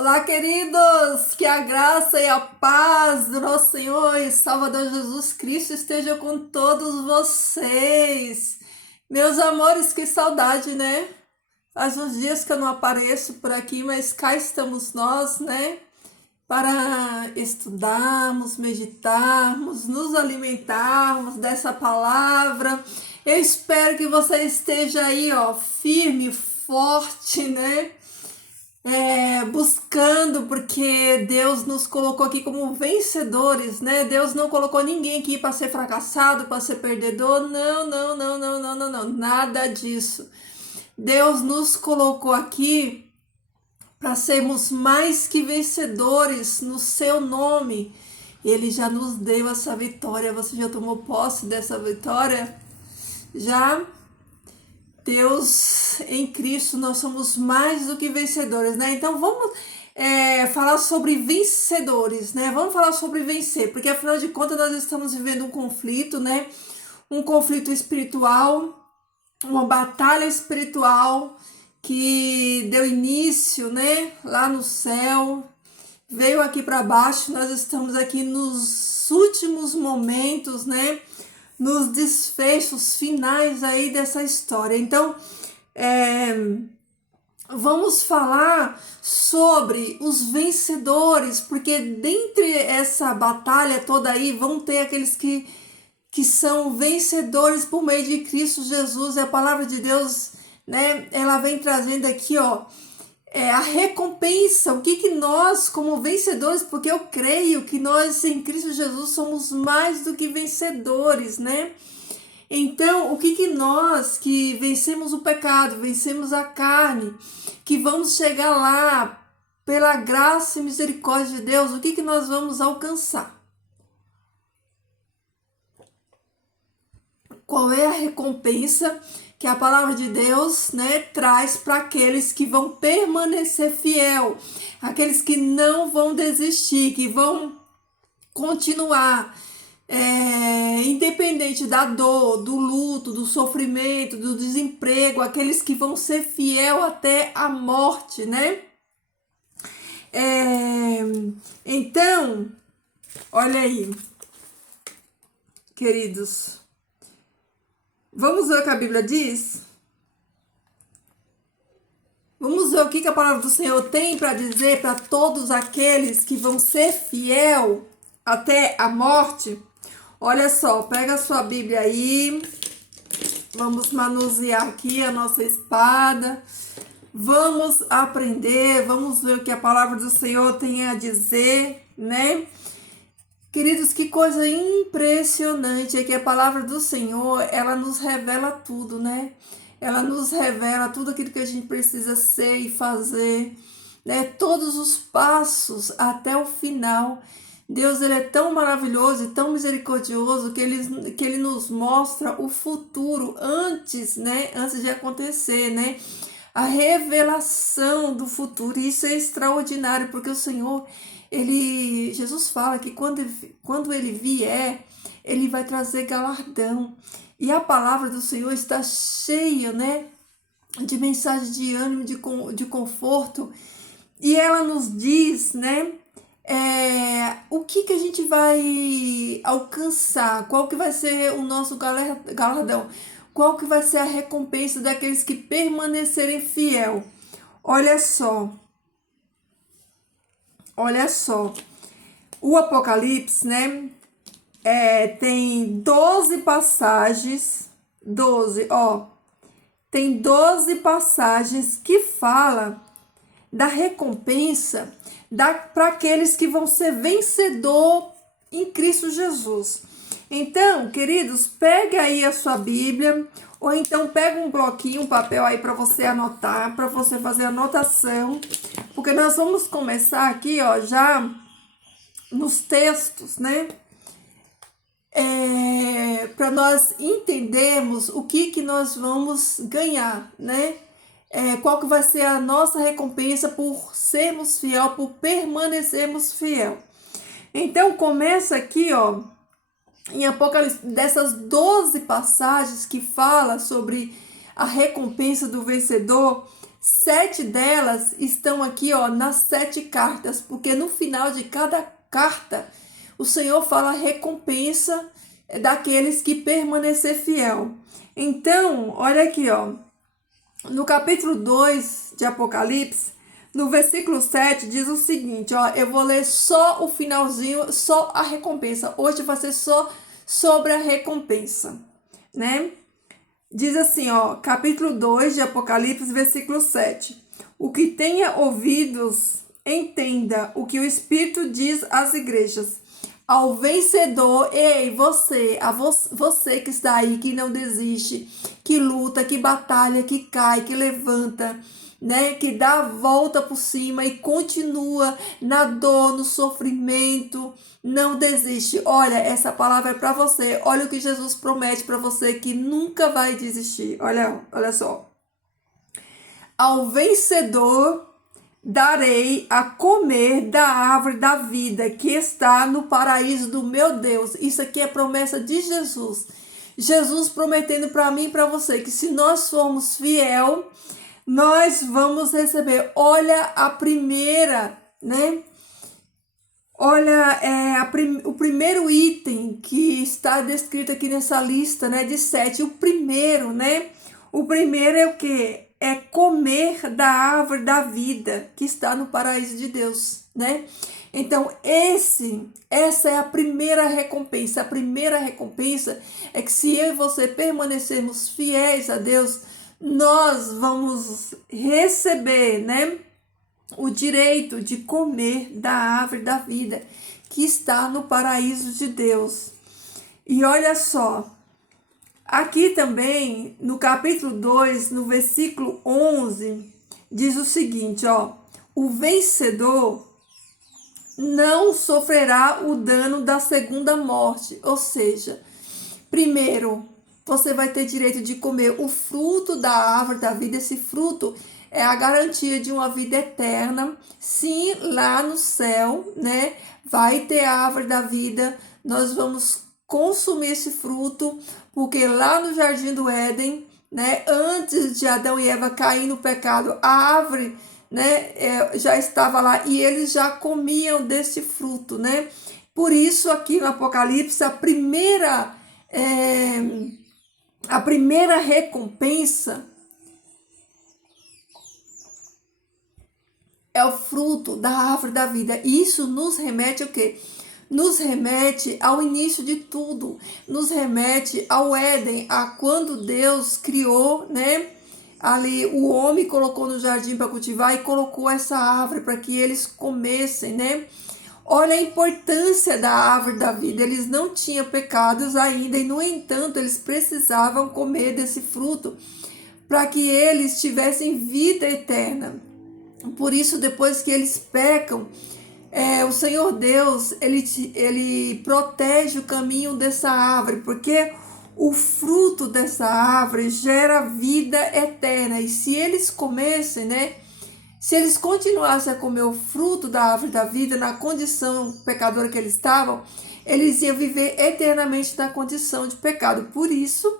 Olá, queridos! Que a graça e a paz do nosso Senhor e Salvador Jesus Cristo estejam com todos vocês. Meus amores, que saudade, né? Faz uns dias que eu não apareço por aqui, mas cá estamos nós, né? Para estudarmos, meditarmos, nos alimentarmos dessa palavra. Eu espero que você esteja aí, ó, firme, forte, né? Buscando, porque Deus nos colocou aqui como vencedores, né? Deus não colocou ninguém aqui para ser fracassado, para ser perdedor. Não, não, não, não, não, não, não, nada disso. Deus nos colocou aqui para sermos mais que vencedores no seu nome. Ele já nos deu essa vitória. Você já tomou posse dessa vitória? Já? Deus, em Cristo, nós somos mais do que vencedores, né? Então vamos falar sobre vencedores, né? Vamos falar sobre vencer, porque afinal de contas nós estamos vivendo um conflito, né? Um conflito espiritual, uma batalha espiritual que deu início, né? Lá no céu, veio aqui para baixo. Nós estamos aqui nos últimos momentos, né? Nos desfechos finais aí dessa história. Então, vamos falar sobre os vencedores, porque dentre essa batalha toda aí, vão ter aqueles que são vencedores por meio de Cristo Jesus. E a palavra de Deus, né, ela vem trazendo aqui, ó, a recompensa, o que nós, como vencedores, porque eu creio que nós em Cristo Jesus somos mais do que vencedores, né? Então, o que nós que vencemos o pecado, vencemos a carne, que vamos chegar lá pela graça e misericórdia de Deus, o que nós vamos alcançar? Qual é a recompensa que a palavra de Deus, né, traz para aqueles que vão permanecer fiel, aqueles que não vão desistir, que vão continuar, independente da dor, do luto, do sofrimento, do desemprego, aqueles que vão ser fiel até a morte, né? Então, olha aí, queridos, vamos ver o que a Bíblia diz? Vamos ver o que a palavra do Senhor tem para dizer para todos aqueles que vão ser fiel até a morte. Olha só, pega a sua Bíblia aí, vamos manusear aqui a nossa espada, vamos aprender, vamos ver o que a palavra do Senhor tem a dizer, né? Queridos, que coisa impressionante é que a palavra do Senhor, ela nos revela tudo, né? Ela nos revela tudo aquilo que a gente precisa ser e fazer, né? Todos os passos até o final. Deus, ele é tão maravilhoso e tão misericordioso que ele nos mostra o futuro antes, né? Antes de acontecer, né? A revelação do futuro. E isso é extraordinário, porque o Senhor, Jesus fala que quando ele vier, ele vai trazer galardão. E a palavra do Senhor está cheia, né, de mensagem de ânimo, de conforto. E ela nos diz, né, o que a gente vai alcançar, qual que vai ser o nosso galardão, qual que vai ser a recompensa daqueles que permanecerem fiel. Olha só, o Apocalipse, né, tem 12 passagens, tem 12 passagens que fala da recompensa para aqueles que vão ser vencedor em Cristo Jesus. Então, queridos, pegue aí a sua Bíblia, ou então pega um bloquinho, um papel aí para você anotar, para você fazer anotação, porque nós vamos começar aqui, ó, já nos textos, né? Para nós entendermos o que nós vamos ganhar, né? Qual que vai ser a nossa recompensa por sermos fiel, por permanecermos fiel. Então, começa aqui, ó, em Apocalipse, dessas 12 passagens que fala sobre a recompensa do vencedor, 7 delas estão aqui, ó, nas 7 cartas, porque no final de cada carta, o Senhor fala a recompensa daqueles que permanecer fiel. Então, olha aqui, ó, no capítulo 2 de Apocalipse, no versículo 7, diz o seguinte, ó, eu vou ler só o finalzinho, só a recompensa. Hoje vai ser só sobre a recompensa, né? Diz assim, ó, capítulo 2 de Apocalipse, versículo 7. O que tenha ouvidos, entenda o que o Espírito diz às igrejas. Ao vencedor, ei, você que está aí, que não desiste, que luta, que batalha, que cai, que levanta, né, que dá a volta por cima e continua na dor, no sofrimento, não desiste. Olha, essa palavra é para você. Olha o que Jesus promete para você, que nunca vai desistir. Olha só. Ao vencedor darei a comer da árvore da vida que está no paraíso do meu Deus. Isso aqui é promessa de Jesus. Jesus prometendo para mim e para você que se nós formos fiel, nós vamos receber. Olha a primeira, né? Olha, o primeiro item que está descrito aqui nessa lista, né, de 7. O primeiro, né? O primeiro é o quê? É comer da árvore da vida que está no paraíso de Deus, né? Então, essa é a primeira recompensa. A primeira recompensa é que se eu e você permanecermos fiéis a Deus, nós vamos receber, né, o direito de comer da árvore da vida que está no paraíso de Deus. E olha só, aqui também, no capítulo 2, no versículo 11, diz o seguinte, ó, o vencedor não sofrerá o dano da segunda morte, ou seja, primeiro, você vai ter direito de comer o fruto da árvore da vida. Esse fruto é a garantia de uma vida eterna. Sim, lá no céu, né? Vai ter a árvore da vida. Nós vamos consumir esse fruto, porque lá no Jardim do Éden, né? Antes de Adão e Eva caírem no pecado, a árvore, né? Já estava lá e eles já comiam desse fruto, né? Por isso aqui no Apocalipse, a primeira recompensa é o fruto da árvore da vida. E isso nos remete ao quê? Nos remete ao início de tudo. Nos remete ao Éden, a quando Deus criou, né? Ali o homem colocou no jardim para cultivar e colocou essa árvore para que eles comessem, né? Olha a importância da árvore da vida. Eles não tinham pecados ainda e, no entanto, eles precisavam comer desse fruto para que eles tivessem vida eterna. Por isso, depois que eles pecam, o Senhor Deus, ele protege o caminho dessa árvore, porque o fruto dessa árvore gera vida eterna. E se eles comessem, né? Se eles continuassem a comer o fruto da árvore da vida, na condição pecadora que eles estavam, eles iam viver eternamente na condição de pecado. Por isso,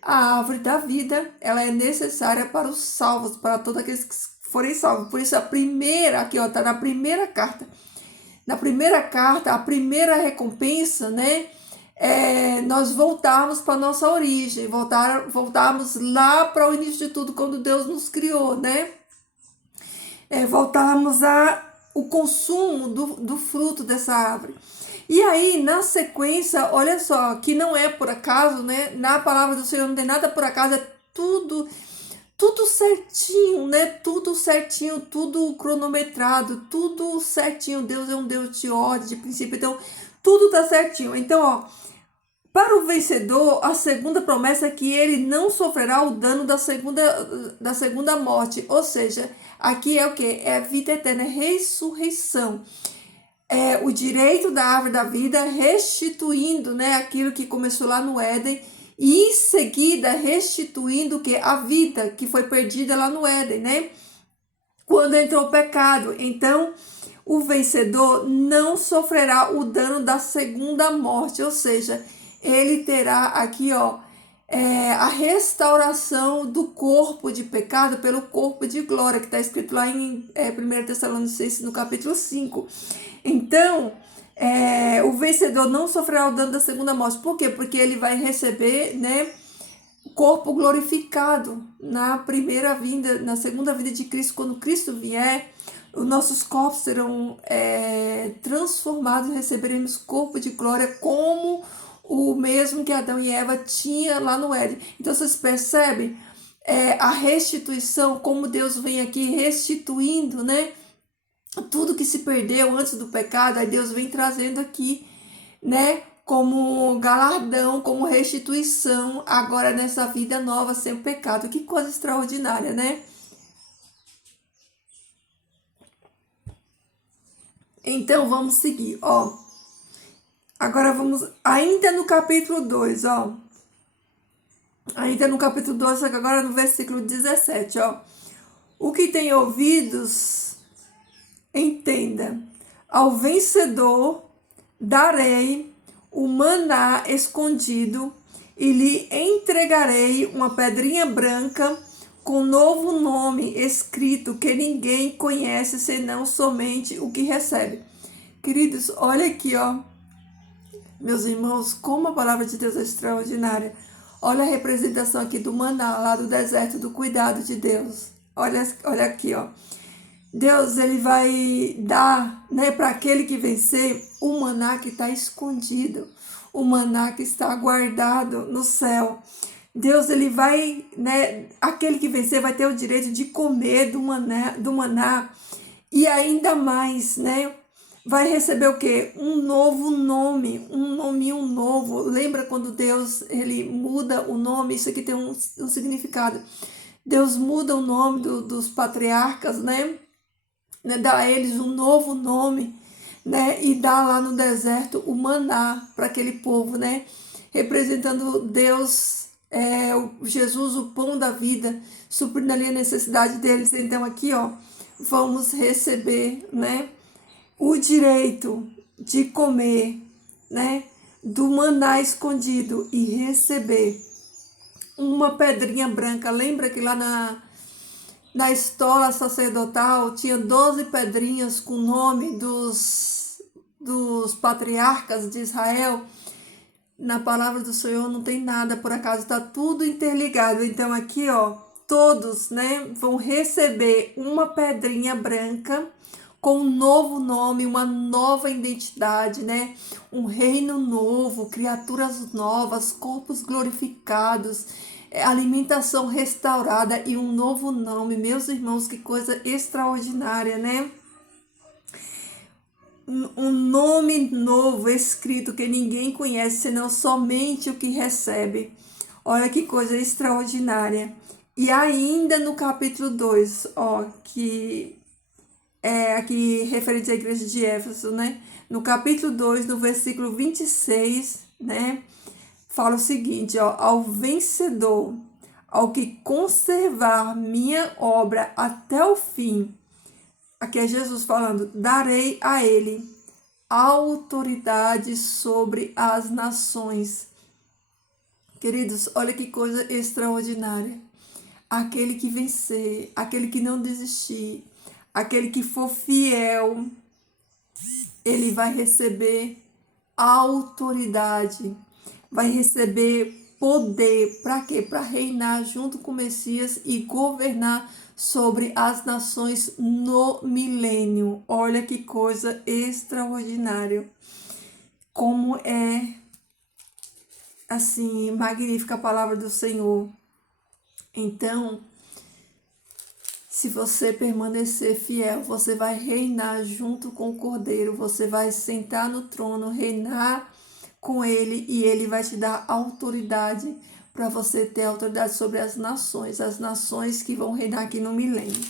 a árvore da vida, ela é necessária para os salvos, para todos aqueles que forem salvos. Por isso, a primeira, aqui ó, está na primeira carta. Na primeira carta, a primeira recompensa, né? Nós voltarmos para a nossa origem, voltarmos lá para o início de tudo, quando Deus nos criou, né? Voltarmos ao consumo do fruto dessa árvore. E aí, na sequência, olha só, que não é por acaso, né? Na palavra do Senhor não tem nada por acaso, é tudo certinho, né? Tudo certinho, tudo cronometrado, tudo certinho. Deus é um Deus de ordem, de princípio, então tudo tá certinho. Então, ó, para o vencedor, a segunda promessa é que ele não sofrerá o dano da segunda morte. Ou seja, aqui é o que? É a vida eterna, é ressurreição. É o direito da árvore da vida, restituindo, né, aquilo que começou lá no Éden. E em seguida, restituindo o que? A vida que foi perdida lá no Éden, né? Quando entrou o pecado. Então, o vencedor não sofrerá o dano da segunda morte. Ou seja, ele terá aqui, ó, a restauração do corpo de pecado pelo corpo de glória, que está escrito lá em 1 Tessalonicenses, no capítulo 5. Então, o vencedor não sofrerá o dano da segunda morte. Por quê? Porque ele vai receber, né, corpo glorificado na primeira vinda, na segunda vinda de Cristo. Quando Cristo vier, os nossos corpos serão transformados, receberemos corpo de glória como o mesmo que Adão e Eva tinham lá no Éden. Então vocês percebem a restituição, como Deus vem aqui restituindo, né? Tudo que se perdeu antes do pecado, aí Deus vem trazendo aqui, né? Como galardão, como restituição, agora nessa vida nova sem o pecado. Que coisa extraordinária, né? Então vamos seguir, ó. Agora vamos, ainda no capítulo 2, ó. Ainda no capítulo 2, agora no versículo 17, ó. O que tem ouvidos, entenda. Ao vencedor darei o maná escondido e lhe entregarei uma pedrinha branca com novo nome escrito que ninguém conhece senão somente o que recebe. Queridos, olha aqui, ó. Meus irmãos, como a palavra de Deus é extraordinária. Olha a representação aqui do maná, lá do deserto, do cuidado de Deus. Olha aqui, ó. Deus, ele vai dar, né, para aquele que vencer, o maná que está escondido, o maná que está guardado no céu. Deus, ele vai, né, aquele que vencer vai ter o direito de comer do maná e ainda mais, né, vai receber o quê? Um novo nome, um nominho novo. Lembra quando Deus, ele muda o nome? Isso aqui tem um significado. Deus muda o nome dos patriarcas, né? Dá a eles um novo nome, né? E dá lá no deserto o maná para aquele povo, né? Representando Deus, Jesus, o pão da vida, suprindo ali a necessidade deles. Então aqui, ó, vamos receber, né, o direito de comer, né, do maná escondido e receber uma pedrinha branca. Lembra que lá na estola sacerdotal tinha 12 pedrinhas com o nome dos patriarcas de Israel? Na palavra do Senhor não tem nada por acaso, está tudo interligado. Então aqui, ó, todos, né, vão receber uma pedrinha branca com um novo nome, uma nova identidade, né? Um reino novo, criaturas novas, corpos glorificados, alimentação restaurada e um novo nome. Meus irmãos, que coisa extraordinária, né? Um nome novo escrito que ninguém conhece, senão somente o que recebe. Olha que coisa extraordinária. E ainda no capítulo 2, ó, que aqui referente à igreja de Éfeso, né? No capítulo 2, no versículo 26, né? Fala o seguinte, ó: ao vencedor, ao que conservar minha obra até o fim. Aqui é Jesus falando: darei a ele autoridade sobre as nações. Queridos, olha que coisa extraordinária. Aquele que vencer, aquele que não desistir, aquele que for fiel, ele vai receber autoridade, vai receber poder. Para quê? Para reinar junto com o Messias e governar sobre as nações no milênio. Olha que coisa extraordinária. Como é, assim, magnífica a palavra do Senhor. Então, se você permanecer fiel, você vai reinar junto com o Cordeiro, você vai sentar no trono, reinar com ele e ele vai te dar autoridade para você ter autoridade sobre as nações que vão reinar aqui no milênio.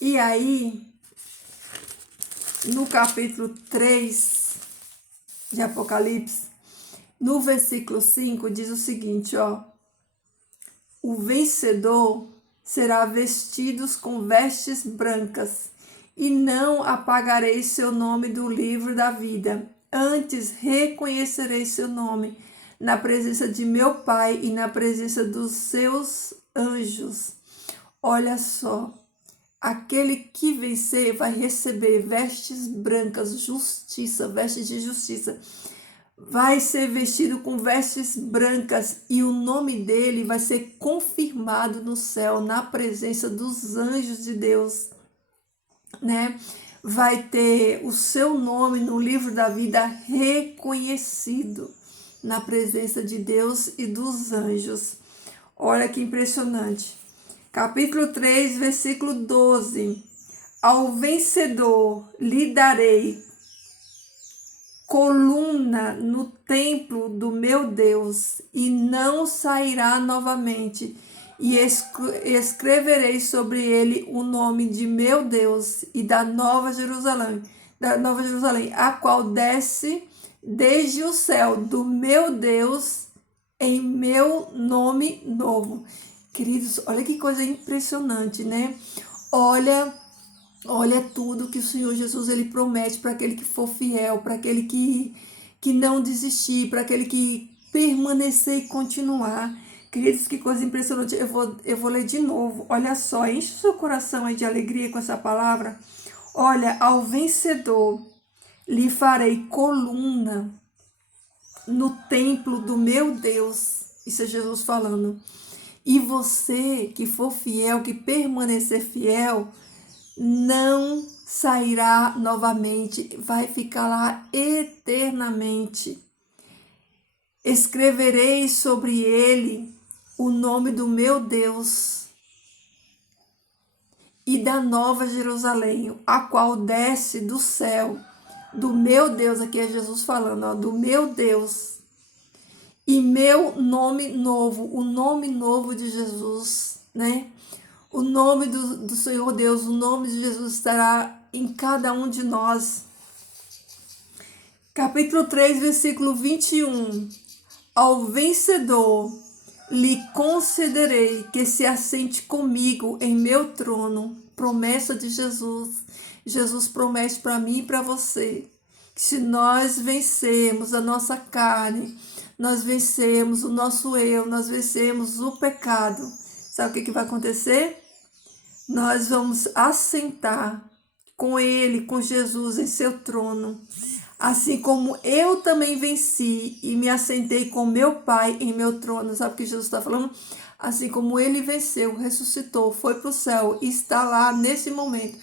E aí, no capítulo 3 de Apocalipse, no versículo 5, diz o seguinte, ó: o vencedor será vestidos com vestes brancas, e não apagarei seu nome do livro da vida. Antes reconhecerei seu nome na presença de meu Pai e na presença dos seus anjos. Olha só, aquele que vencer vai receber vestes brancas, justiça, vestes de justiça. Vai ser vestido com vestes brancas e o nome dele vai ser confirmado no céu, na presença dos anjos de Deus, né? Vai ter o seu nome no livro da vida reconhecido na presença de Deus e dos anjos. Olha que impressionante. Capítulo 3, versículo 12. Ao vencedor lhe darei coluna no templo do meu Deus, e não sairá novamente, e escreverei sobre ele o nome de meu Deus e da Nova Jerusalém, a qual desce desde o céu do meu Deus em meu nome novo. Queridos, olha que coisa impressionante, né? Olha tudo que o Senhor Jesus ele promete para aquele que for fiel, para aquele que não desistir, para aquele que permanecer e continuar. Queridos, que coisa impressionante. Eu vou ler de novo. Olha só, enche o seu coração aí de alegria com essa palavra. Olha, ao vencedor lhe farei coluna no templo do meu Deus. Isso é Jesus falando. E você que for fiel, que permanecer fiel, não sairá novamente, vai ficar lá eternamente. Escreverei sobre ele o nome do meu Deus e da Nova Jerusalém, a qual desce do céu, do meu Deus, aqui é Jesus falando, ó, do meu Deus, e meu nome novo, o nome novo de Jesus, né? O nome do Senhor Deus, o nome de Jesus estará em cada um de nós. Capítulo 3, versículo 21. Ao vencedor lhe concederei que se assente comigo em meu trono. Promessa de Jesus. Jesus promete para mim e para você que se nós vencermos a nossa carne, nós vencemos o nosso eu, nós vencemos o pecado. Sabe o que vai acontecer? Nós vamos assentar com ele, com Jesus em seu trono. Assim como eu também venci e me assentei com meu Pai em meu trono. Sabe o que Jesus está falando? Assim como ele venceu, ressuscitou, foi para o céu e está lá nesse momento,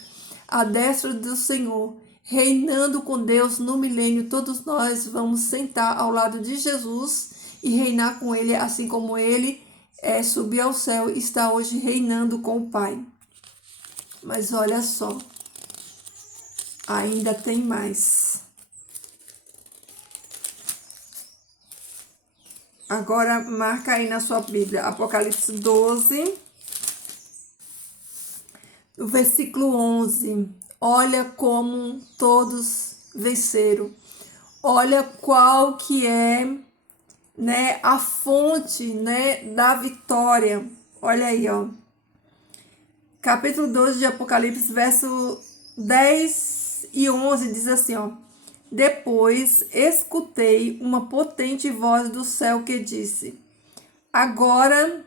à destra do Senhor, reinando com Deus no milênio. Todos nós vamos sentar ao lado de Jesus e reinar com ele, assim como ele subiu ao céu e está hoje reinando com o Pai. Mas olha só, ainda tem mais. Agora marca aí na sua Bíblia, Apocalipse 12, o versículo 11. Olha como todos venceram. Olha qual que é, né, a fonte, né, da vitória. Olha aí, ó. Capítulo 12 de Apocalipse, verso 10 e 11, diz assim, ó. Depois escutei uma potente voz do céu que disse: agora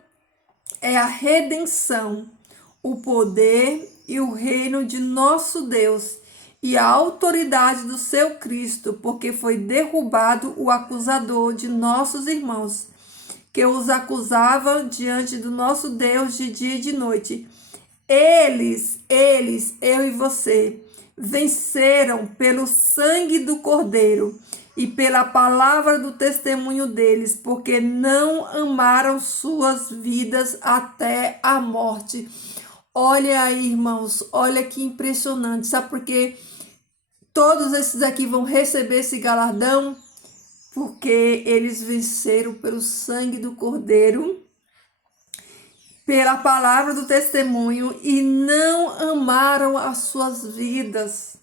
é a redenção, o poder e o reino de nosso Deus e a autoridade do seu Cristo, porque foi derrubado o acusador de nossos irmãos, que os acusava diante do nosso Deus de dia e de noite. Eles, eu e você, venceram pelo sangue do Cordeiro e pela palavra do testemunho deles, porque não amaram suas vidas até a morte. Olha aí, irmãos, olha que impressionante. Sabe por quê? Todos esses aqui vão receber esse galardão, porque eles venceram pelo sangue do Cordeiro, pela palavra do testemunho, e não amaram as suas vidas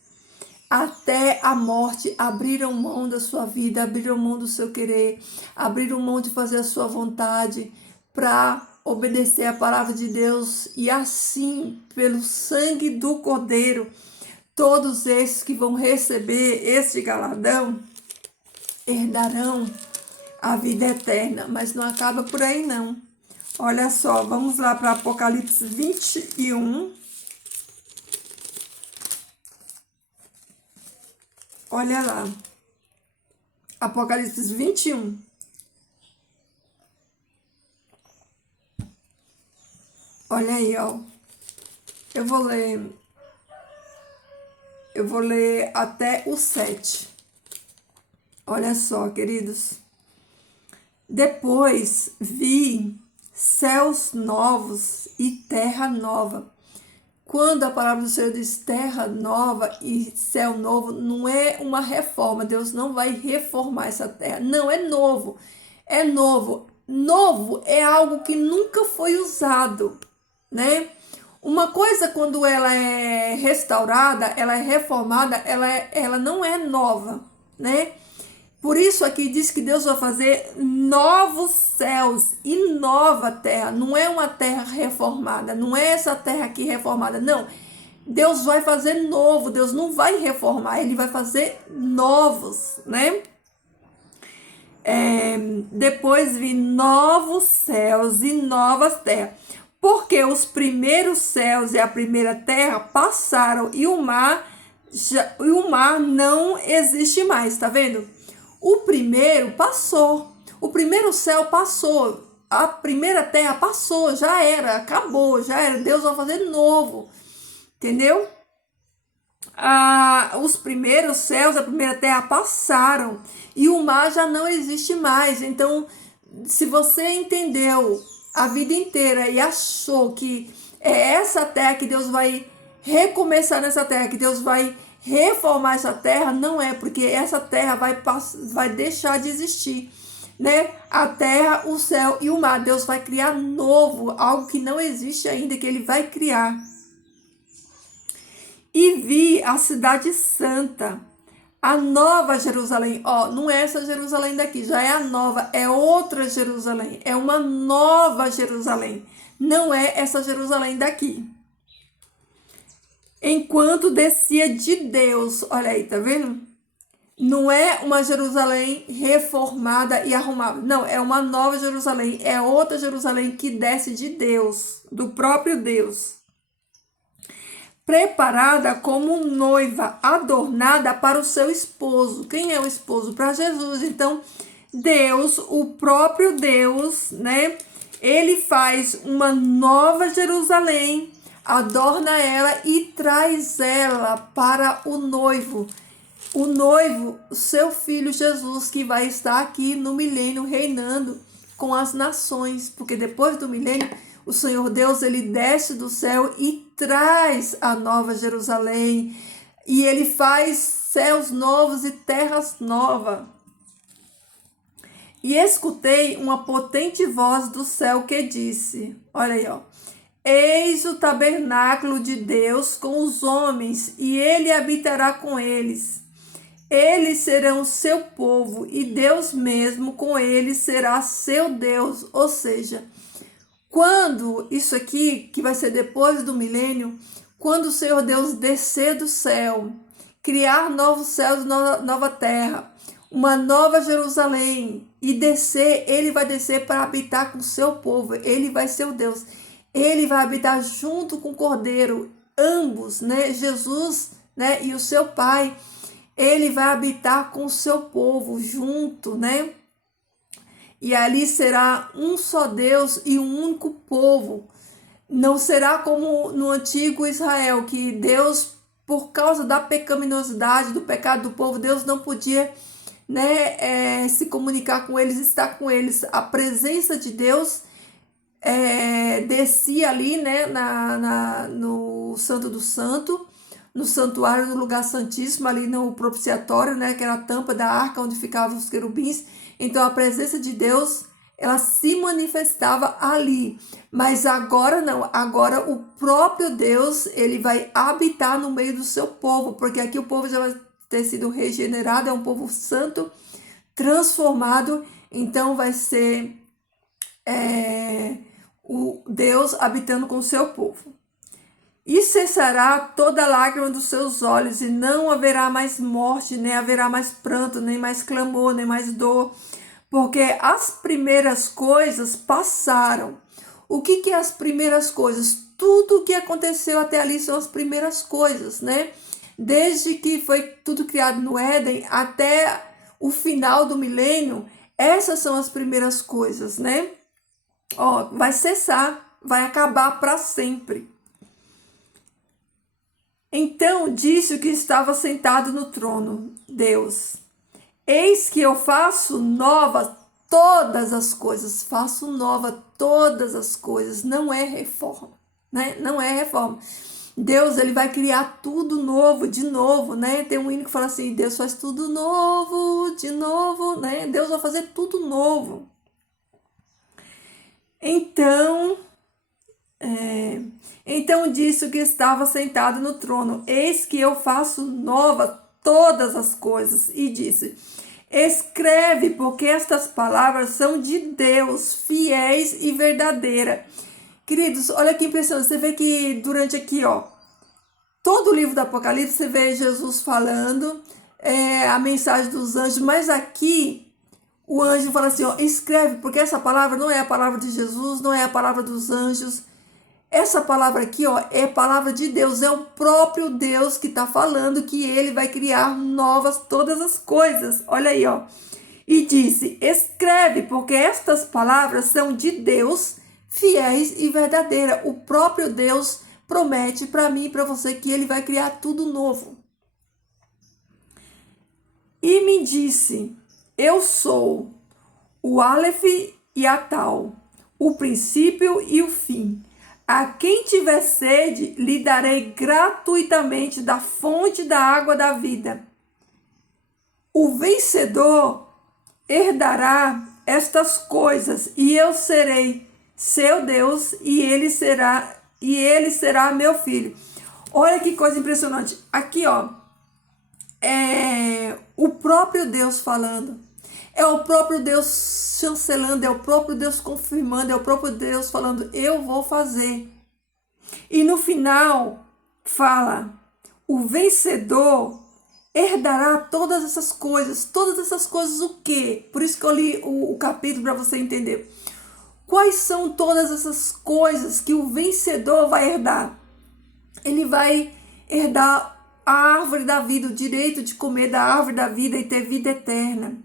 até a morte. Abriram mão da sua vida, abriram mão do seu querer, abriram mão de fazer a sua vontade para obedecer a palavra de Deus. E assim, pelo sangue do Cordeiro, todos esses que vão receber este galardão herdarão a vida eterna. Mas não acaba por aí, não. Olha só, vamos lá para Apocalipse 21. Olha lá. Apocalipse 21. Olha aí, ó. Eu vou ler até o 7. Olha só, queridos. Depois vi céus novos e terra nova. Quando a palavra do Senhor diz terra nova e céu novo, não é uma reforma. Deus não vai reformar essa terra. Não, é novo. É novo. Novo é algo que nunca foi usado, né? Uma coisa, quando ela é restaurada, ela é reformada, ela não é nova, né? Por isso aqui diz que Deus vai fazer novos céus e nova terra. Não é uma terra reformada, não é essa terra aqui reformada, não. Deus vai fazer novo, Deus não vai reformar, Ele vai fazer novos, né? Depois vi novos céus e novas terras. Porque os primeiros céus e a primeira terra passaram e o mar não existe mais, tá vendo? O primeiro passou, o primeiro céu passou, a primeira terra passou, já era, acabou, já era. Deus vai fazer novo, entendeu? Os primeiros céus, a primeira terra passaram e o mar já não existe mais. Então, se você entendeu a vida inteira e achou que é essa terra que Deus vai recomeçar nessa terra, que Deus vai reformar essa terra, não é, porque essa terra vai deixar de existir, né? A terra, o céu e o mar, Deus vai criar novo, algo que não existe ainda, que Ele vai criar. E vi a cidade santa, a nova Jerusalém. Ó, não é essa Jerusalém daqui, já é a nova, é outra Jerusalém, é uma nova Jerusalém, não é essa Jerusalém daqui. Enquanto descia de Deus, olha aí, tá vendo? Não é uma Jerusalém reformada e arrumada, não, é uma nova Jerusalém, é outra Jerusalém que desce de Deus, do próprio Deus. Preparada como noiva, adornada para o seu esposo. Quem é o esposo? Para Jesus. Então, Deus, o próprio Deus, né? Ele faz uma nova Jerusalém, adorna ela e traz ela para o noivo. O noivo, seu filho Jesus, que vai estar aqui no milênio reinando com as nações, porque depois do milênio o Senhor Deus, Ele desce do céu e traz a nova Jerusalém. E Ele faz céus novos e terras novas. E escutei uma potente voz do céu que disse, olha aí, ó. Eis o tabernáculo de Deus com os homens, e Ele habitará com eles. Eles serão seu povo, e Deus mesmo com eles será seu Deus. Ou seja, quando isso aqui, que vai ser depois do milênio, quando o Senhor Deus descer do céu, criar novos céus e nova terra, uma nova Jerusalém, e descer, Ele vai descer para habitar com o seu povo, Ele vai ser o Deus. Ele vai habitar junto com o Cordeiro, ambos, né? Jesus, né? E o seu Pai, Ele vai habitar com o seu povo junto, né? E ali será um só Deus e um único povo. Não será como no antigo Israel, que Deus, por causa da pecaminosidade, do pecado do povo, Deus não podia, né, se comunicar com eles, estar com eles. A presença de Deus descia ali, né, no Santo do Santo, no santuário, no lugar santíssimo, ali no propiciatório, né, que era a tampa da arca onde ficavam os querubins. Então a presença de Deus, ela se manifestava ali. Mas agora não, agora o próprio Deus, ele vai habitar no meio do seu povo, porque aqui o povo já vai ter sido regenerado, é um povo santo, transformado. Então vai ser o Deus habitando com o seu povo. E cessará toda lágrima dos seus olhos, e não haverá mais morte, nem haverá mais pranto, nem mais clamor, nem mais dor, porque as primeiras coisas passaram. O que é as primeiras coisas? Tudo o que aconteceu até ali são as primeiras coisas, né? Desde que foi tudo criado no Éden até o final do milênio, essas são as primeiras coisas, né? Ó, vai cessar, vai acabar para sempre. Então disse o que estava sentado no trono, Deus: eis que eu faço nova todas as coisas. Faço nova todas as coisas. Não é reforma, né? Não é reforma. Deus, ele vai criar tudo novo, de novo, né? Tem um hino que fala assim: Deus faz tudo novo, de novo, né? Deus vai fazer tudo novo. Então disse o que estava sentado no trono: eis que eu faço nova todas as coisas. E disse: escreve, porque estas palavras são de Deus, fiéis e verdadeiras. Queridos, olha que impressionante. Você vê que durante aqui, ó, todo o livro do Apocalipse, você vê Jesus falando, a mensagem dos anjos, mas aqui o anjo fala assim, ó, escreve, porque essa palavra não é a palavra de Jesus, não é a palavra dos anjos. Essa palavra aqui, ó, é a palavra de Deus, é o próprio Deus que está falando que ele vai criar novas todas as coisas. Olha aí, ó. E disse: escreve, porque estas palavras são de Deus, fiéis e verdadeiras. O próprio Deus promete para mim e para você que ele vai criar tudo novo. E me disse: eu sou o Aleph e a Tal, o princípio e o fim. A quem tiver sede, lhe darei gratuitamente da fonte da água da vida. O vencedor herdará estas coisas, e eu serei seu Deus, e ele será meu filho. Olha que coisa impressionante. Aqui, ó, é o próprio Deus falando. É o próprio Deus chancelando, é o próprio Deus confirmando, é o próprio Deus falando: eu vou fazer. E no final fala: o vencedor herdará todas essas coisas. Todas essas coisas o quê? Por isso que eu li o capítulo para você entender. Quais são todas essas coisas que o vencedor vai herdar? Ele vai herdar a árvore da vida, o direito de comer da árvore da vida e ter vida eterna.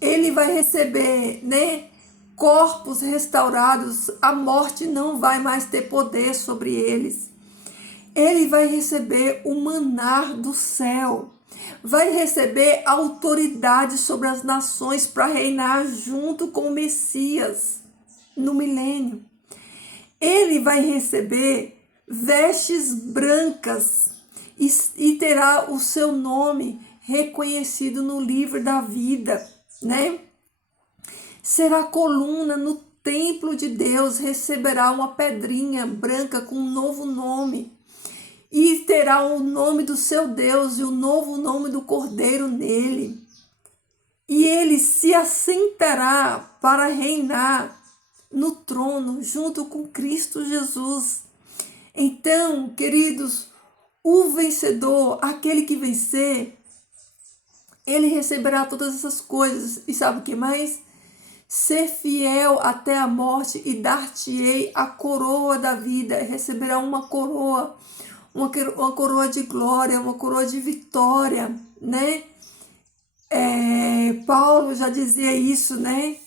Ele vai receber, né, corpos restaurados, a morte não vai mais ter poder sobre eles. Ele vai receber o maná do céu, vai receber autoridade sobre as nações para reinar junto com o Messias no milênio. Ele vai receber vestes brancas e terá o seu nome reconhecido no livro da vida, né? Será coluna no templo de Deus, receberá uma pedrinha branca com um novo nome e terá o nome do seu Deus e o novo nome do Cordeiro nele. E ele se assentará para reinar no trono junto com Cristo Jesus. Então, queridos, o vencedor, aquele que vencer, ele receberá todas essas coisas. E sabe o que mais? Ser fiel até a morte e dar-te-ei a coroa da vida. Receberá uma coroa de glória, uma coroa de vitória, né? Paulo já dizia isso, né?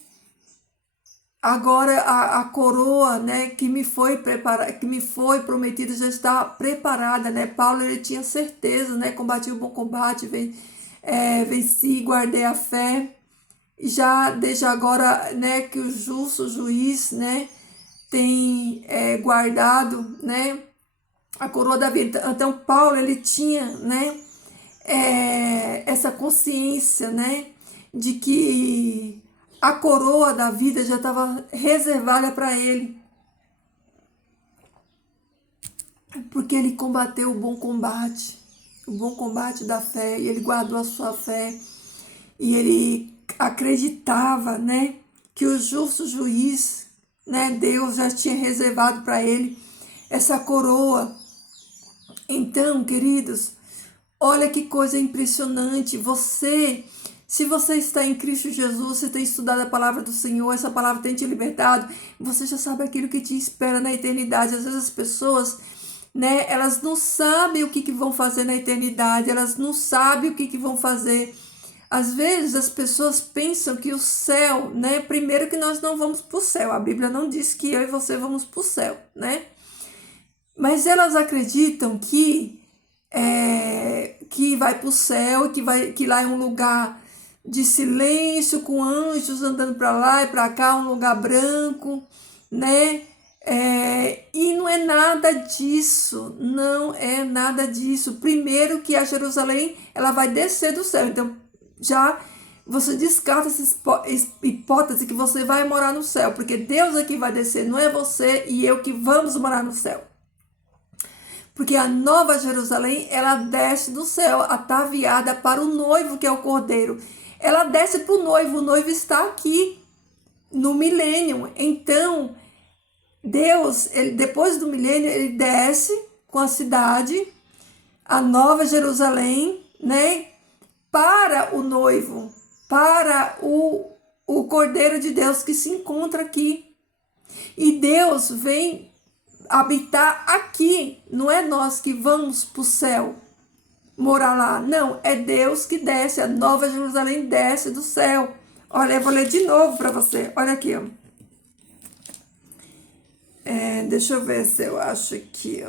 Agora a coroa, né, que me foi prometida já está preparada, né? Paulo, ele tinha certeza, né? Combati o bom combate, venci, guardei a fé. Já desde agora, né, que o justo juiz, né, tem guardado, né, a coroa da vida. Então Paulo, ele tinha, né, essa consciência, né, de que a coroa da vida já estava reservada para ele, porque ele combateu o bom combate da fé, e ele guardou a sua fé, e ele acreditava, né, que o justo juiz, né, Deus já tinha reservado para ele essa coroa. Então, queridos, olha que coisa impressionante, você Se você está em Cristo Jesus, você tem estudado a palavra do Senhor, essa palavra tem te libertado, você já sabe aquilo que te espera na eternidade. Às vezes as pessoas, né, elas não sabem o que vão fazer na eternidade, elas não sabem o que vão fazer. Às vezes as pessoas pensam que o céu, né, primeiro que nós não vamos para o céu, a Bíblia não diz que eu e você vamos para o céu, né? Mas elas acreditam que vai para o céu, que lá é um lugar de silêncio, com anjos andando para lá e para cá, um lugar branco, né? E não é nada disso, não é nada disso. Primeiro que a Jerusalém, ela vai descer do céu, então já você descarta essa hipótese que você vai morar no céu, porque Deus aqui vai descer, não é você e eu que vamos morar no céu. Porque a nova Jerusalém, ela desce do céu, ataviada para o noivo, que é o Cordeiro. Ela desce para o noivo está aqui, no milênio. Então, Deus, depois do milênio, ele desce com a cidade, a nova Jerusalém, né? Para o noivo, para o Cordeiro de Deus que se encontra aqui. E Deus vem habitar aqui, não é nós que vamos para o céu morar lá, não, é Deus que desce, a nova Jerusalém desce do céu. Olha, eu vou ler de novo para você, olha aqui, ó. Deixa eu ver se eu acho aqui,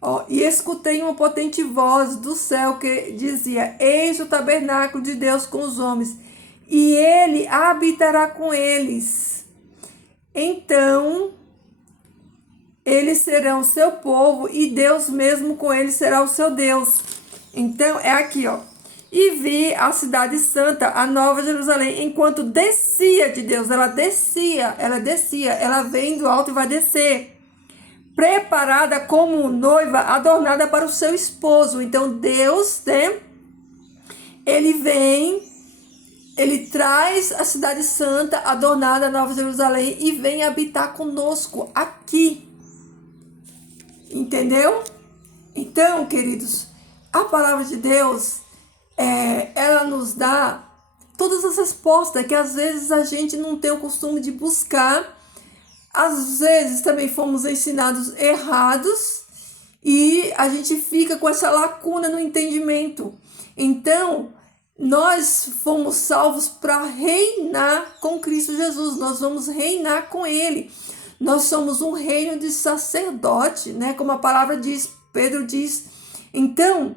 ó. E escutei uma potente voz do céu que dizia: eis o tabernáculo de Deus com os homens, e ele habitará com eles. Então, eles serão seu povo, e Deus mesmo com eles será o seu Deus. Então, é aqui, ó. E vi a cidade santa, a nova Jerusalém, enquanto descia de Deus. Ela descia, ela vem do alto e vai descer. Preparada como noiva, adornada para o seu esposo. Então, Deus, né? Ele vem, ele traz a cidade santa, adornada, a nova Jerusalém, e vem habitar conosco aqui. Entendeu? Então, queridos, a palavra de Deus, ela nos dá todas as respostas que às vezes a gente não tem o costume de buscar. Às vezes também fomos ensinados errados e a gente fica com essa lacuna no entendimento. Então, nós fomos salvos para reinar com Cristo Jesus. Nós vamos reinar com Ele. Nós somos um reino de sacerdote, né? Como a palavra diz, Pedro diz. Então,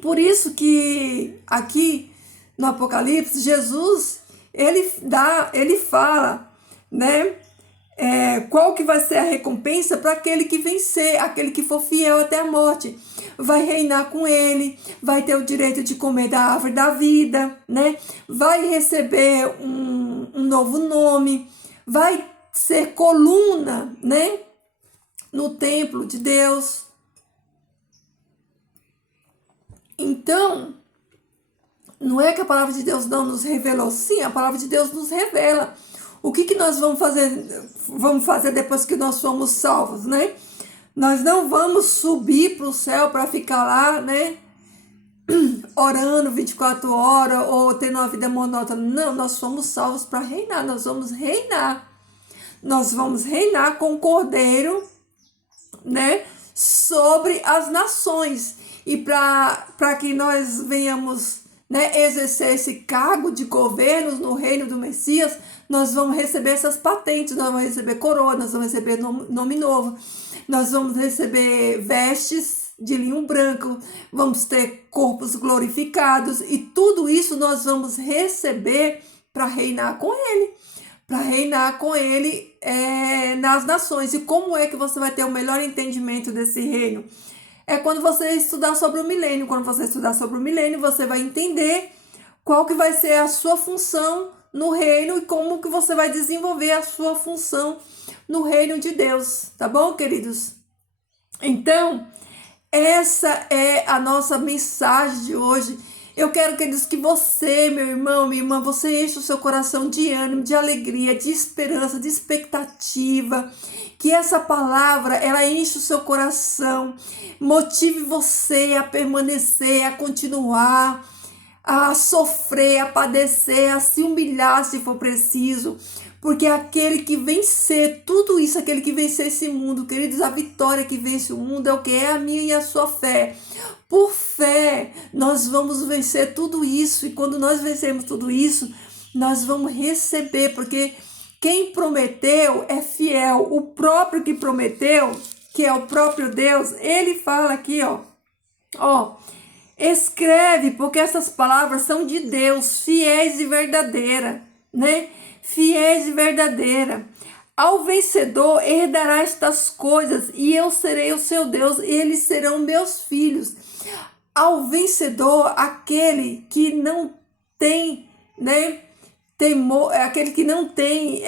por isso que aqui no Apocalipse, Jesus, ele fala, né? Qual que vai ser a recompensa para aquele que vencer, aquele que for fiel até a morte. Vai reinar com ele, vai ter o direito de comer da árvore da vida, né? Vai receber um novo nome, vai ser coluna, né? No templo de Deus. Então, não é que a palavra de Deus não nos revelou. Sim, a palavra de Deus nos revela. O que nós vamos fazer depois que nós somos salvos, né? Nós não vamos subir para o céu para ficar lá, né? Orando 24 horas ou tendo uma vida monótona. Não, nós somos salvos para reinar. Nós vamos reinar. Nós vamos reinar com o Cordeiro, né? Sobre as nações. E para que nós venhamos, né, exercer esse cargo de governo no reino do Messias, nós vamos receber essas patentes, nós vamos receber coroa, nós vamos receber nome novo, nós vamos receber vestes de linho branco, vamos ter corpos glorificados, e tudo isso nós vamos receber para reinar com Ele. Para reinar com Ele nas nações. E como é que você vai ter o melhor entendimento desse reino? É quando você estudar sobre o milênio. Quando você estudar sobre o milênio, você vai entender qual que vai ser a sua função no reino e como que você vai desenvolver a sua função no reino de Deus. Tá bom, queridos? Então, essa é a nossa mensagem de hoje. Eu quero, queridos, que você, meu irmão, minha irmã, você enche o seu coração de ânimo, de alegria, de esperança, de expectativa, Que essa palavra, ela enche o seu coração, motive você a permanecer, a continuar, a sofrer, a padecer, a se humilhar se for preciso, porque aquele que vencer tudo isso, aquele que vencer esse mundo, queridos, a vitória que vence o mundo é o que? É a minha e a sua fé. Por fé, nós vamos vencer tudo isso, e quando nós vencermos tudo isso, nós vamos receber, porque quem prometeu é fiel. O próprio que prometeu, que é o próprio Deus, ele fala aqui, ó, escreve, porque essas palavras são de Deus, fiéis e verdadeiras, né? Fiéis e verdadeira. Ao vencedor herdará estas coisas, e eu serei o seu Deus, e eles serão meus filhos. Ao vencedor, aquele que não tem, né, temor, aquele que não tem,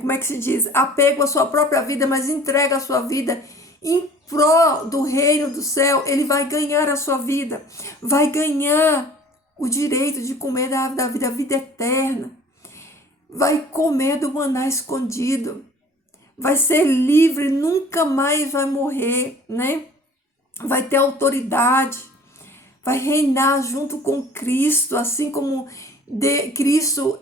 como é que se diz, apego à sua própria vida, mas entrega a sua vida em pró do reino do céu, ele vai ganhar a sua vida, vai ganhar o direito de comer da vida, a vida eterna, vai comer do maná escondido, vai ser livre, nunca mais vai morrer, né? Vai ter autoridade, vai reinar junto com Cristo, assim como Cristo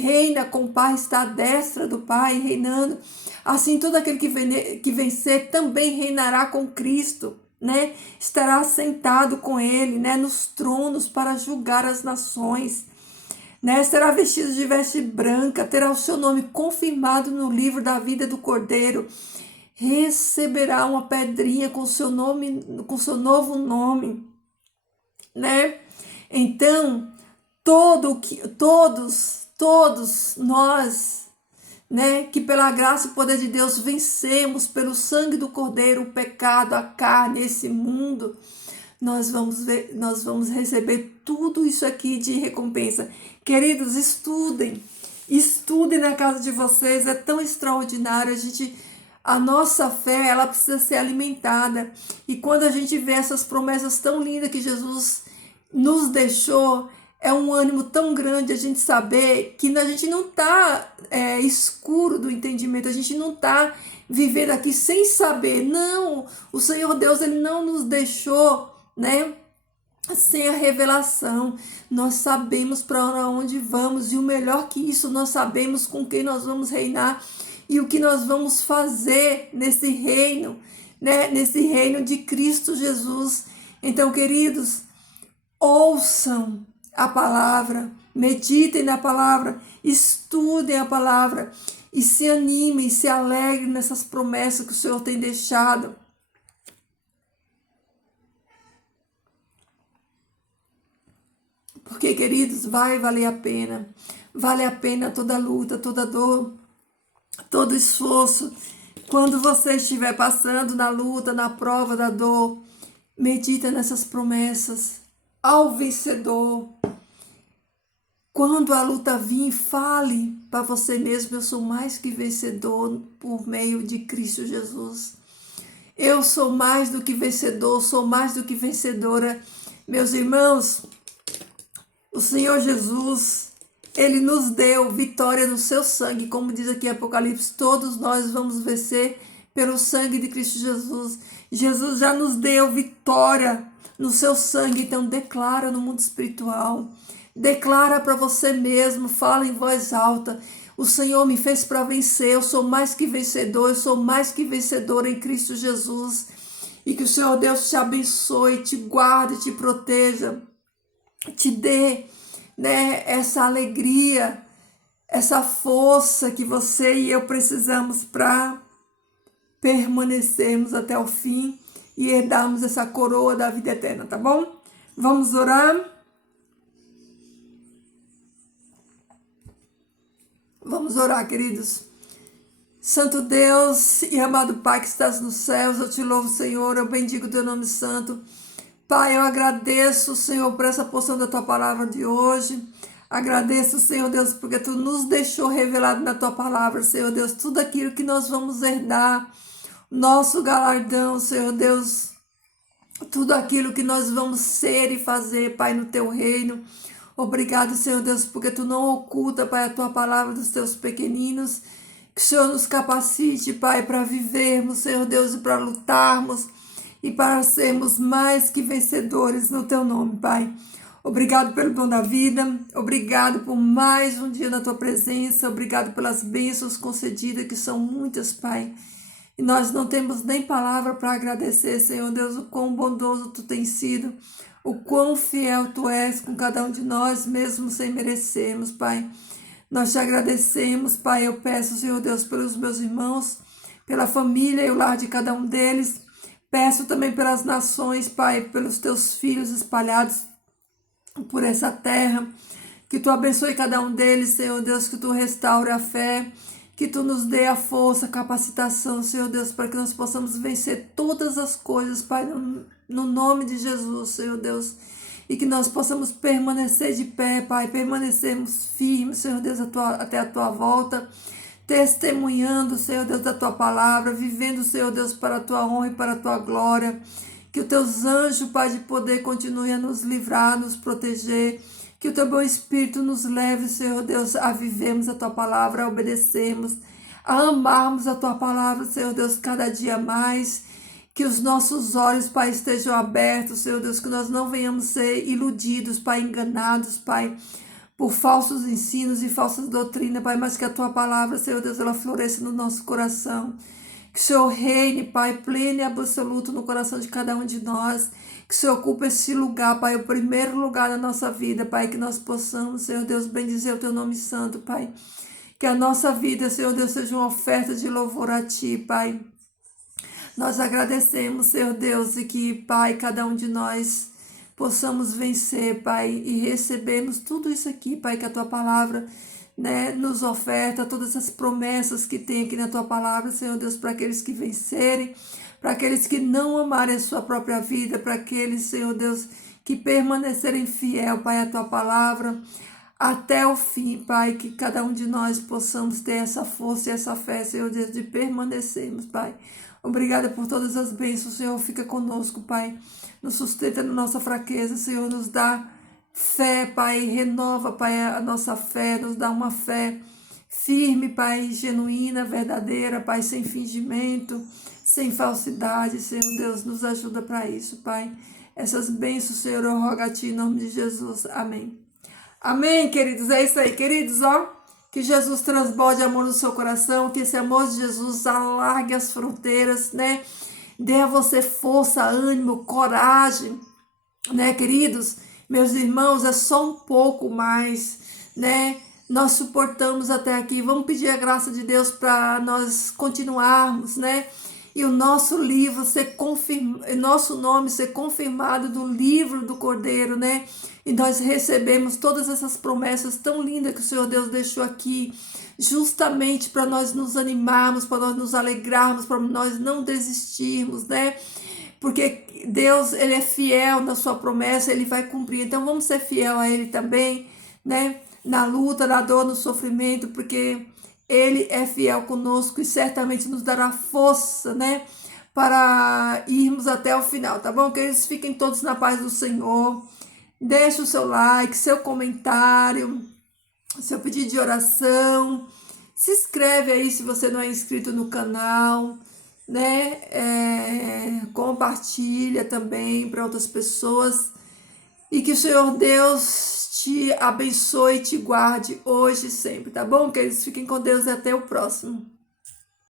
reina com o Pai, está à destra do Pai, reinando. Assim, todo aquele que vencer também reinará com Cristo, né? Estará sentado com Ele, né? Nos tronos para julgar as nações, né? Será vestido de veste branca, terá o seu nome confirmado no livro da vida do Cordeiro. Receberá uma pedrinha com seu nome, com seu novo nome, né? Então, todos nós, né, que pela graça e poder de Deus vencemos pelo sangue do Cordeiro o pecado, a carne, esse mundo, nós vamos receber tudo isso aqui de recompensa. Queridos, estudem na casa de vocês, é tão extraordinário. A nossa fé, ela precisa ser alimentada, e quando a gente vê essas promessas tão lindas que Jesus nos deixou, é um ânimo tão grande a gente saber que a gente não está escuro do entendimento, a gente não está vivendo aqui sem saber. Não, o Senhor Deus, Ele não nos deixou, né, sem a revelação. Nós sabemos para onde vamos, e o melhor que isso, nós sabemos com quem nós vamos reinar e o que nós vamos fazer nesse reino, né, nesse reino de Cristo Jesus. Então, queridos, ouçam a palavra, meditem na palavra, estudem a palavra e se animem, se alegrem nessas promessas que o Senhor tem deixado. Porque, queridos, vai valer a pena. Vale a pena toda luta, toda dor, todo esforço. Quando você estiver passando na luta, na prova da dor, medita nessas promessas. Ao vencedor, quando a luta vir, fale para você mesmo: eu sou mais que vencedor por meio de Cristo Jesus. Eu sou mais do que vencedor, sou mais do que vencedora. Meus irmãos, o Senhor Jesus, Ele nos deu vitória no seu sangue, como diz aqui em Apocalipse, todos nós vamos vencer pelo sangue de Cristo Jesus. Jesus já nos deu vitória no seu sangue, então declara no mundo espiritual, declara para você mesmo, fala em voz alta: o Senhor me fez para vencer, eu sou mais que vencedor, eu sou mais que vencedora em Cristo Jesus. E que o Senhor Deus te abençoe, te guarde, te proteja, te dê, né, essa alegria, essa força que você e eu precisamos para permanecermos até o fim e herdarmos essa coroa da vida eterna, tá bom? Vamos orar? Vamos orar, queridos. Santo Deus e amado Pai que estás nos céus, eu te louvo, Senhor, eu bendigo o teu nome santo. Pai, eu agradeço, Senhor, por essa porção da tua palavra de hoje. Agradeço, Senhor Deus, porque tu nos deixou revelado na tua palavra, Senhor Deus, tudo aquilo que nós vamos herdar, nosso galardão, Senhor Deus, tudo aquilo que nós vamos ser e fazer, Pai, no teu reino. Obrigado, Senhor Deus, porque tu não oculta, Pai, a tua palavra dos teus pequeninos. Que o Senhor nos capacite, Pai, para vivermos, Senhor Deus, e para lutarmos e para sermos mais que vencedores no Teu nome, Pai. Obrigado pelo dom da vida, obrigado por mais um dia na Tua presença, obrigado pelas bênçãos concedidas, que são muitas, Pai. E nós não temos nem palavra para agradecer, Senhor Deus, o quão bondoso Tu tens sido, o quão fiel Tu és com cada um de nós, mesmo sem merecermos, Pai. Nós te agradecemos, Pai. Eu peço, Senhor Deus, pelos meus irmãos, pela família e o lar de cada um deles. Peço também pelas nações, Pai, pelos teus filhos espalhados por essa terra. Que tu abençoe cada um deles, Senhor Deus, que tu restaure a fé, que tu nos dê a força, a capacitação, Senhor Deus, para que nós possamos vencer todas as coisas, Pai, no nome de Jesus, Senhor Deus. E que nós possamos permanecer de pé, Pai, permanecermos firmes, Senhor Deus, até a Tua volta, testemunhando, Senhor Deus, da Tua palavra, vivendo, Senhor Deus, para a Tua honra e para a Tua glória. Que os Teus anjos, Pai, de poder continuem a nos livrar, nos proteger. Que o Teu bom Espírito nos leve, Senhor Deus, a vivermos a Tua palavra, a obedecermos, a amarmos a Tua palavra, Senhor Deus, cada dia mais. Que os nossos olhos, Pai, estejam abertos, Senhor Deus, que nós não venhamos ser iludidos, Pai, enganados, Pai, por falsos ensinos e falsas doutrinas, Pai, mas que a Tua palavra, Senhor Deus, ela floresça no nosso coração. Que o Senhor reine, Pai, pleno e absoluto no coração de cada um de nós. Que o Senhor ocupe esse lugar, Pai, o primeiro lugar da nossa vida, Pai, que nós possamos, Senhor Deus, bendizer o Teu nome santo, Pai. Que a nossa vida, Senhor Deus, seja uma oferta de louvor a Ti, Pai. Nós agradecemos, Senhor Deus, e que, Pai, cada um de nós possamos vencer, Pai, e recebermos tudo isso aqui, Pai, que a Tua palavra, né, nos oferta, todas essas promessas que tem aqui na Tua palavra, Senhor Deus, para aqueles que vencerem, para aqueles que não amarem a sua própria vida, para aqueles, Senhor Deus, que permanecerem fiel, Pai, à Tua palavra, até o fim, Pai, que cada um de nós possamos ter essa força e essa fé, Senhor Deus, de permanecermos, Pai. Obrigada por todas as bênçãos, Senhor, fica conosco, Pai, nos sustenta na nossa fraqueza, Senhor, nos dá fé, Pai, renova, Pai, a nossa fé, nos dá uma fé firme, Pai, genuína, verdadeira, Pai, sem fingimento, sem falsidade, Senhor Deus, nos ajuda para isso, Pai. Essas bênçãos, Senhor, eu rogo a Ti em nome de Jesus, amém. Amém, queridos, é isso aí, queridos, ó. Que Jesus transborde amor no seu coração, que esse amor de Jesus alargue as fronteiras, né? Dê a você força, ânimo, coragem, né, queridos? Meus irmãos, é só um pouco mais, né? Nós suportamos até aqui. Vamos pedir a graça de Deus para nós continuarmos, né? E o nosso livro ser confirmado, nosso nome ser confirmado do livro do Cordeiro, né? E nós recebemos todas essas promessas tão lindas que o Senhor Deus deixou aqui, justamente para nós nos animarmos, para nós nos alegrarmos, para nós não desistirmos, né? Porque Deus, Ele é fiel na sua promessa, Ele vai cumprir. Então vamos ser fiel a Ele também, né? Na luta, na dor, no sofrimento, porque Ele é fiel conosco e certamente nos dará força, né? Para irmos até o final, tá bom? Que eles fiquem todos na paz do Senhor. Deixe o seu like, seu comentário, seu pedido de oração. Se inscreve aí se você não é inscrito no canal, né? Compartilha também para outras pessoas. E que o Senhor Deus te abençoe e te guarde hoje e sempre, tá bom? Que eles fiquem com Deus e até o próximo.